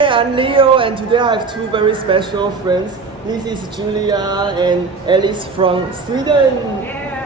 Hey, I'm Leo, and today I have two very special friends. This is Julia and Alice from Sweden.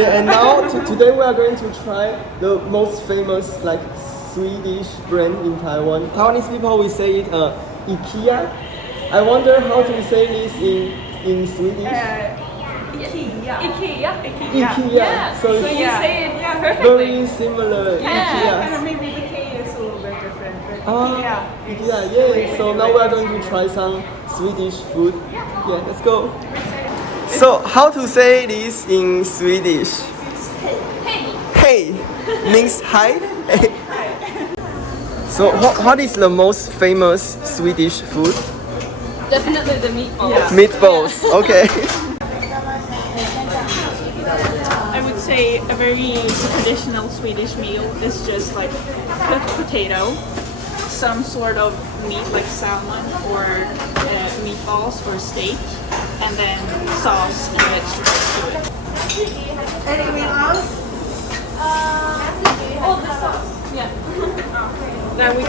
Yeah, and now today we are going to try the most famous Swedish brand in Taiwan. Taiwanese people will say it IKEA. I wonder how to say this in Swedish. IKEA. Yeah. So you say it perfectly. Very similar. IKEA. Maybe the K is a little bit different, but IKEA, yeah. So now we are going to try some Swedish food. Yeah, let's go. So how to say this in Swedish? Hey means hi. So what is the most famous Swedish food? Definitely the meatballs. Meatballs. Okay. I would say a very traditional Swedish meal is just like cooked potato, some sort of meat like salmon or meatballs or steak, and then sauce and vegetables to it. Anything else? The sauce. Yeah. That we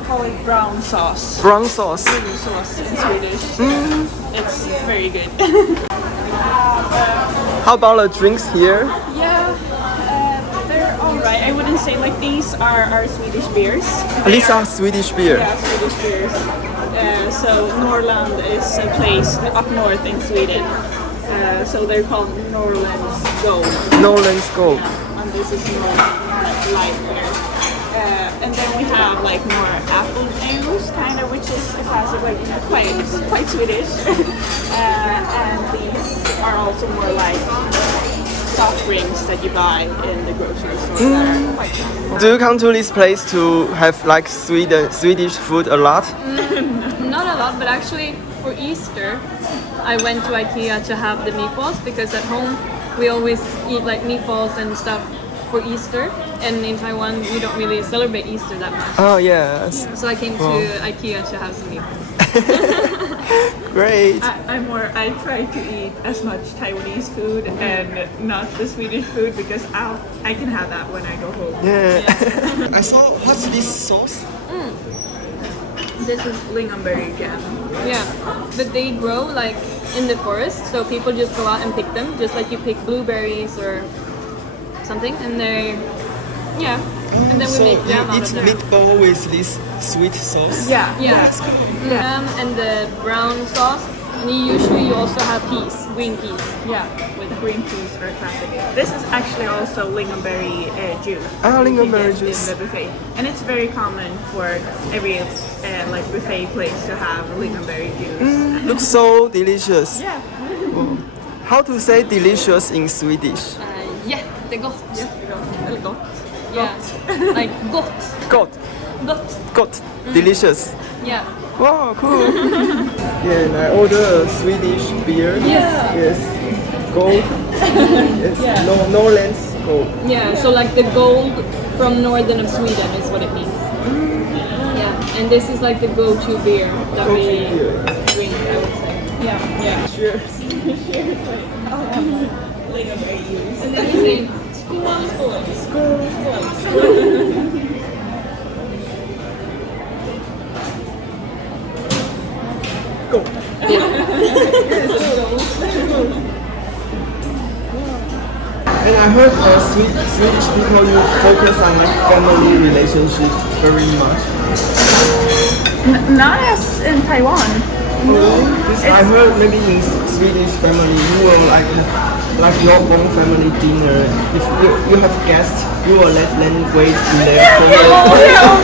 call it brown sauce. Brown sauce. Blue sauce in Swedish. It's very good. How about the drinks here? Yeah, they're alright. I wouldn't say like these are our Swedish beers. These are Swedish beer. Yeah, Swedish beers. So Norrland is a place up north in Sweden. So they're called Norrlands Gold. Norrlands Gold. Yeah, and this is Norrland light beer. And then we have like more apple juice, kind of, which is a classic, like quite Swedish. And these are also more like soft drinks that you buy in the grocery store that are quite nice. Do you come to this place to have Swedish food a lot? Not a lot, but actually for Easter, I went to IKEA to have the meatballs because at home we always eat like meatballs and stuff for Easter, and in Taiwan we don't really celebrate Easter that much. Oh yes. So I came to IKEA to have some meatballs. Great. I try to eat as much Taiwanese food and not the Swedish food because I can have that when I go home. Yeah. I saw, what's this sauce? This is lingonberry jam. Yeah, but they grow like in the forest, so people just go out and pick them, just like you pick blueberries or something, and and then we So make jam you out eat of them. meatball with this sweet sauce? Yeah. And the brown sauce. And you also have peas, green peas. Yeah, with green peas are classic. This is actually also lingonberry juice. Lingonberry You get juice. in the buffet, and it's very common for every buffet place to have lingonberry juice. Looks so delicious. Yeah. How to say delicious in Swedish? Jättegott. Eller gott. Yeah, like gott. Gott. Gott. Gott. Delicious. Yeah. Wow, cool. Yeah, and I order a Swedish beer. Yes. Gold. Yes. Norrlands Gold. Yeah, so like the gold from northern of Sweden is what it means. Yeah, and this is like the go-to beer that we drink, I would say. Yeah. Cheers. And then we say skål. Go. And I heard Swedish people you focus on family relationships very much. Not as in Taiwan. I heard maybe in Swedish family you will like your own family dinner. If you have guests, you will let them wait in their corner.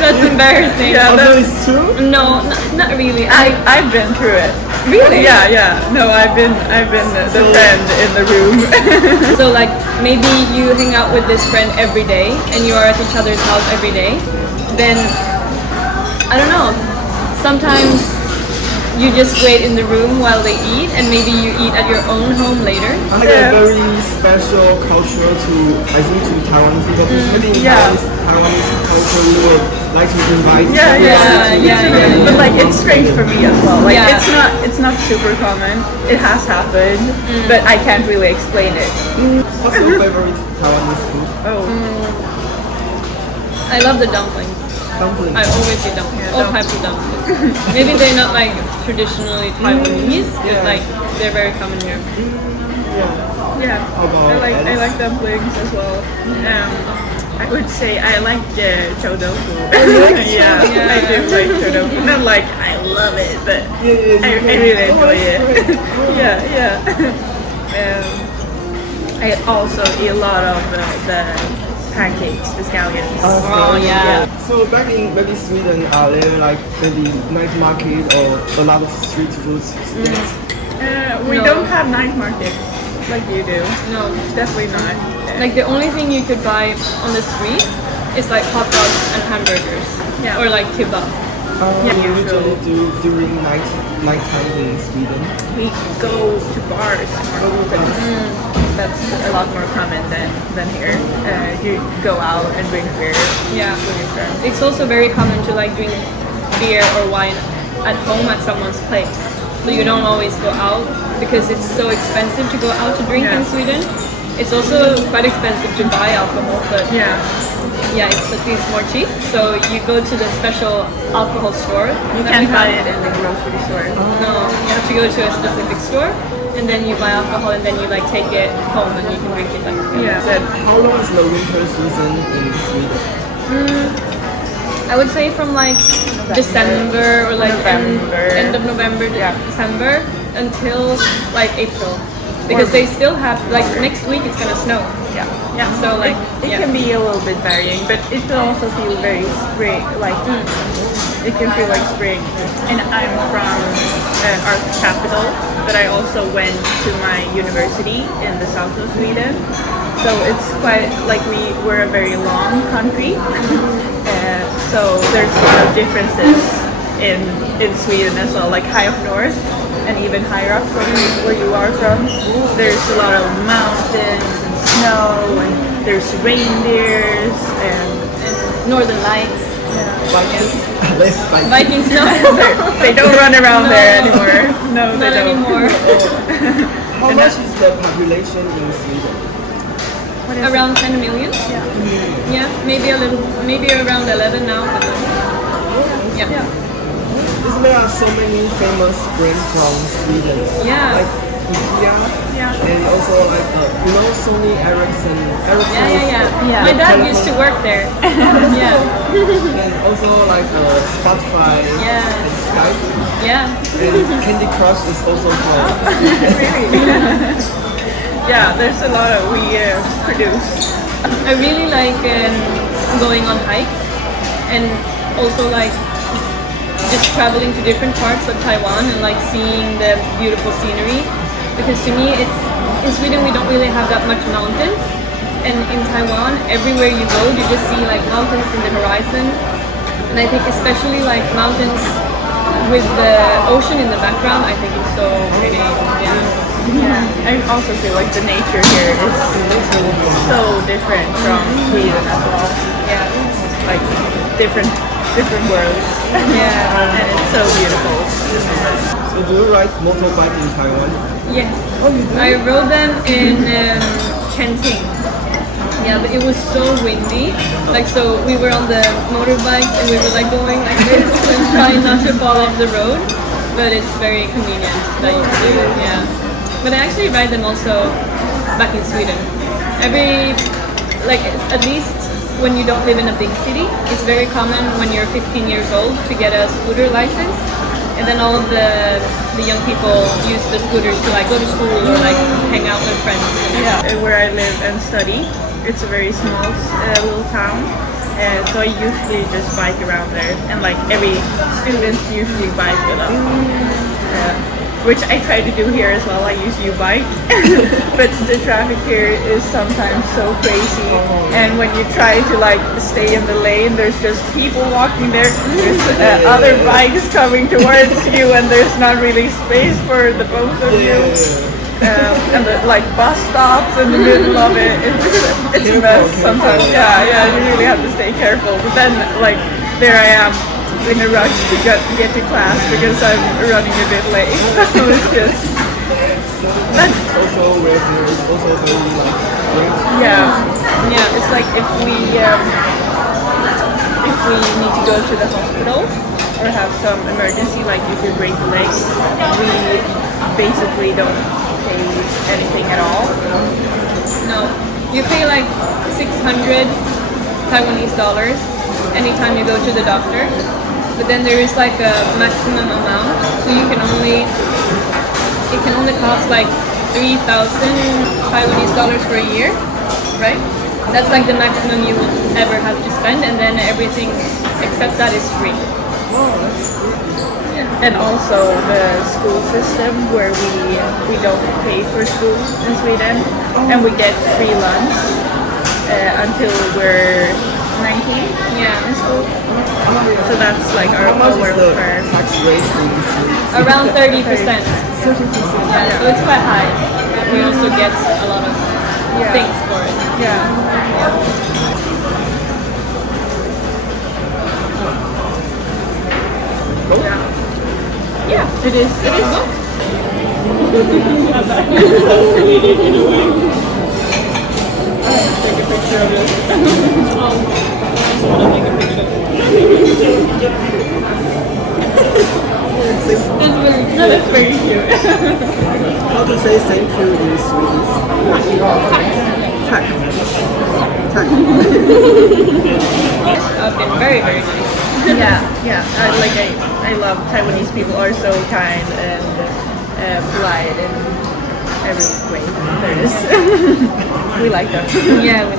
That's embarrassing. Also, it's true. No, not really. I've been through it. Really? Yeah. No, I've been the friend in the room. So like maybe you hang out with this friend every day and you are at each other's house every day, then I don't know, sometimes you just wait in the room while they eat and maybe you eat at your own home later. Like a very special culture I think to Taiwan people. Maybe in Taiwanese culture you would like to invite Yeah. But like it's strange for me as well. Like it's not super common. It has happened, but I can't really explain it. What's your favorite Taiwanese food? Oh. I love the dumplings. Dumplings. I always eat dumplings. All types of dumplings. Maybe they're not like traditionally Taiwanese, but like they're very common here. Yeah, I like dumplings as well. I would say I like chow tofu. Yeah, I do like chow tofu. Not like I love it, but I really enjoy it. Yeah. I also eat a lot of the pancakes, the scallions. Oh yeah. So back in maybe Sweden, are there like maybe night market or a lot of street food stands? We No. don't have night markets like you do. No. Definitely not. Like the only thing you could buy on the street is like hot dogs and hamburgers. Yeah. Or like kebab. What do you usually do during nighttime in Sweden? We go to bars. That's a lot more common than here. You go out and drink beer Yeah. with your friends. It's also very common to like drink beer or wine at home at someone's place. So you don't always go out because it's so expensive to go out to drink in Sweden. It's also quite expensive to buy alcohol, but Yeah. it's at least more cheap. So you go to the special alcohol store. You that can't we buy have. it in the grocery store. No, you have to go to a specific store, and then you buy alcohol, and then you like take it home, and you can drink it like. Yeah. Said, how long is the winter season in Sweden? I would say from like December or like end of November to December until like April, because they still have like next week it's gonna snow. Yeah. So like it can be a little bit varying, but it can also feel very spring. Like it can feel like spring. And I'm from our capital, but I also went to my university in the south of Sweden. So it's quite like we're a very long country. So there's a lot of differences in Sweden as well, like high up north and even higher up from where you are from. There's a lot of mountains and snow, and there's reindeers and Northern Lights. Vikings. Vikings, no, they don't run around there anymore. No, they not don't. anymore. How much is the population in Sweden? Around 10 million. Yeah, maybe around 11 now. But yeah. Isn't there so many famous brands from Sweden? Yeah. Like IKEA, and also like Sony Ericsson. Yeah. My dad used to work there. Yeah. And also like Spotify and Skype. Yeah. And Candy Crush is also from. Yeah, there's a lot of we produce. I really like going on hikes and also like just traveling to different parts of Taiwan and like seeing the beautiful scenery, because to me it's in Sweden we don't really have that much mountains, and in Taiwan everywhere you go you just see like mountains in the horizon, and I think especially like mountains with the ocean in the background, I think it's so pretty. Yeah, I also feel like the nature here is so different from Sweden as well. Yeah, it's like different worlds. Yeah, and it's so beautiful. So do you ride motorbike in Taiwan? Yes. Oh, you do? I rode them in Kenting. Yeah, but it was so windy. Like, so we were on the motorbikes and we were like going like this and trying not to fall off the road. But it's very convenient that you can do it, yeah. But I actually ride them also back in Sweden. At least when you don't live in a big city, it's very common when you're 15 years old to get a scooter license. And then all of the young people use the scooters to like go to school or like hang out with friends. Yeah, where I live and study, it's a very small little town. So I usually just bike around there, and like every student usually bike with us. Which I try to do here as well. I use U-bike, but the traffic here is sometimes so crazy. And when you try to like stay in the lane, there's just people walking there. There's other bikes coming towards you, and there's not really space for the both of you. And the like bus stops in the middle of it. It's a mess sometimes. Yeah, you really have to stay careful. But then like there I am, in a rush to get to class because I'm running a bit late. So it's just That's also where it's also very like great. yeah. It's like if if we need to go to the hospital or have some emergency, like if you break a leg, we basically don't pay anything at all. No, you pay like 600 Taiwanese dollars anytime you go to the doctor. But then there is like a maximum amount, so it can only cost like 3,000 Taiwanese dollars per year, right? That's like the maximum you will ever have to spend, and then everything except that is free. And also the school system where we don't pay for school in Sweden, and we get free lunch until we're 19 in school. So that's like our welfare. Tax rate in Sweden? Around 30%. 30%. Yeah, so it's quite high. We also get a lot of things for it. Yeah, it is. It is. Take a picture of it. I just want to take a picture. That's very cute. How to say thank you in Swedish? Tack. Tack. Been very, very nice. Yeah. I love Taiwanese people are so kind and polite in every way there is. We like them. Yeah, we